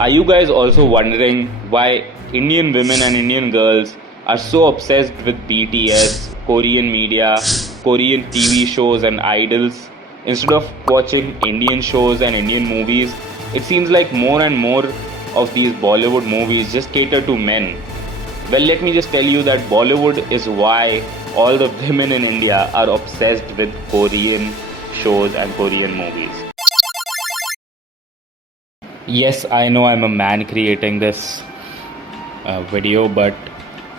Are you guys also wondering why Indian women and Indian girls are so obsessed with BTS, Korean media, Korean TV shows, and idols? Instead of watching Indian shows and Indian movies, it seems like more and more of these Bollywood movies just cater to men. Well, let me just tell you that Bollywood is why all the women in India are obsessed with Korean shows and Korean movies. Yes, I know I'm a man creating this video, but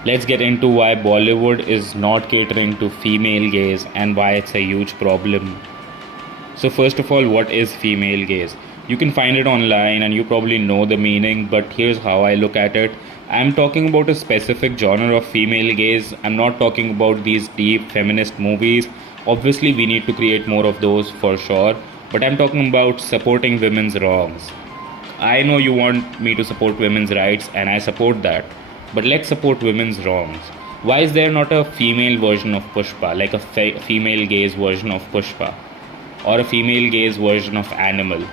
let's get into why Bollywood is not catering to female gaze and why it's a huge problem. So, first of all, what is female gaze? You can find it online and you probably know the meaning, but here's how I look at it. I'm talking about a specific genre of female gaze. I'm not talking about these deep feminist movies. Obviously, we need to create more of those for sure, but I'm talking about supporting women's wrongs. I know you want me to support women's rights, and I support that. But let's support women's wrongs. Why is there not a female version of Pushpa, like a female gaze version of Pushpa? Or a female gaze version of Animal?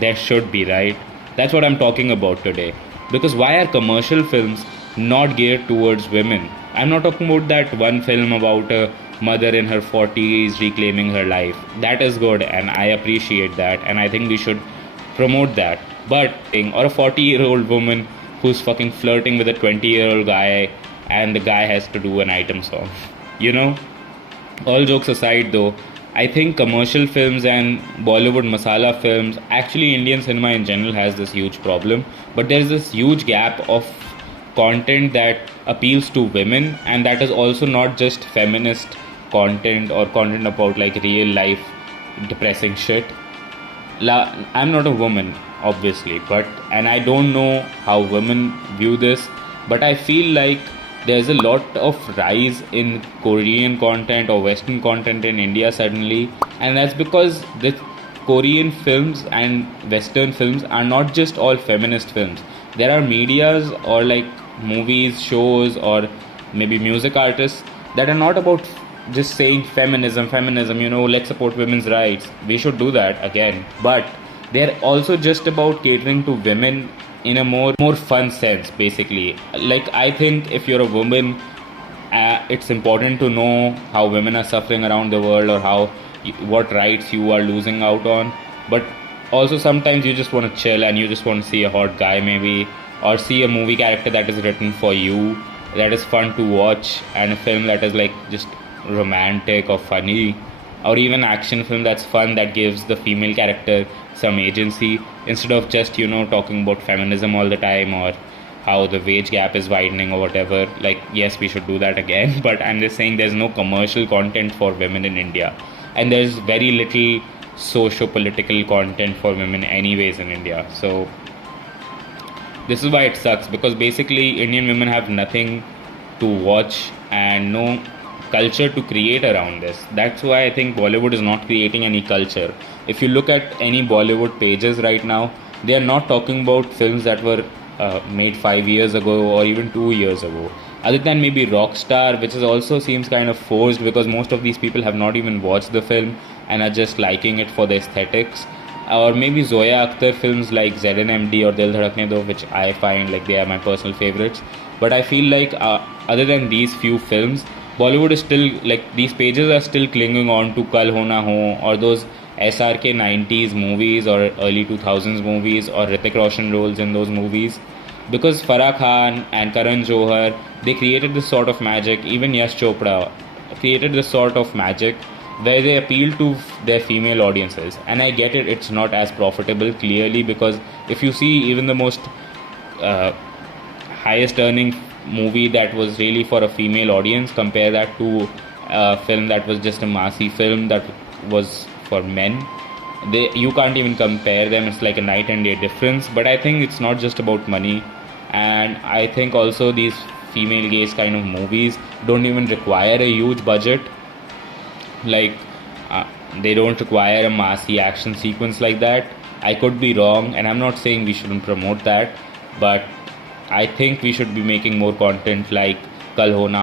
There should be, right? That's what I'm talking about today. Because why are commercial films not geared towards women? I'm not talking about that one film about a mother in her 40s reclaiming her life. That is good, and I appreciate that, and I think we should promote that. But or a 40-year-old woman who's fucking flirting with a 20-year-old guy and the guy has to do an item song. You know? All jokes aside though, I think commercial films and Bollywood masala films, actually Indian cinema in general has this huge problem, but there's this huge gap of content that appeals to women, and that is also not just feminist content or content about like real life depressing shit. I'm not a woman, obviously, and I don't know how women view this, but I feel like there's a lot of rise in Korean content or Western content in India suddenly, and that's because the Korean films and Western films are not just all feminist films. There are medias or like movies, shows, or maybe music artists that are not about just saying feminism, let's support women's rights. We should do that again. But they're also just about catering to women in a more fun sense, basically. Like, I think if you're a woman, it's important to know how women are suffering around the world or what rights you are losing out on. But also sometimes you just want to chill and you just want to see a hot guy maybe, or see a movie character that is written for you, that is fun to watch, and a film that is like just romantic or funny, or even action film that's fun, that gives the female character some agency, instead of just talking about feminism all the time or how the wage gap is widening or whatever. Like, yes, we should do that again, but I'm just saying there's no commercial content for women in India, and there's very little socio-political content for women anyways in India. So this is why it sucks, because basically Indian women have nothing to watch and no culture to create around this. That's why I think Bollywood is not creating any culture. If you look at any Bollywood pages right now, they are not talking about films that were made 5 years ago or even 2 years ago. Other than maybe Rockstar, which is also seems kind of forced, because most of these people have not even watched the film and are just liking it for the aesthetics. Or maybe Zoya Akhtar films like ZNMD or Dil Dhadakne Do, which I find like they are my personal favorites. But I feel like other than these few films, Bollywood is still, like, these pages are still clinging on to Kal Ho Na Ho or those SRK 90s movies or early 2000s movies, or Hrithik Roshan roles in those movies. Because Farah Khan and Karan Johar, they created this sort of magic. Even Yash Chopra created this sort of magic where they appeal to their female audiences. And I get it, it's not as profitable, clearly, because if you see even the most highest earning movie that was really for a female audience, compare that to a film that was just a massy film that was for men, you can't even compare them. It's like a night and day difference. But I think it's not just about money, and I think also these female gaze kind of movies don't even require a huge budget. Like, they don't require a massy action sequence like that. I could be wrong, and I'm not saying we shouldn't promote that, but I think we should be making more content like Kal Ho Na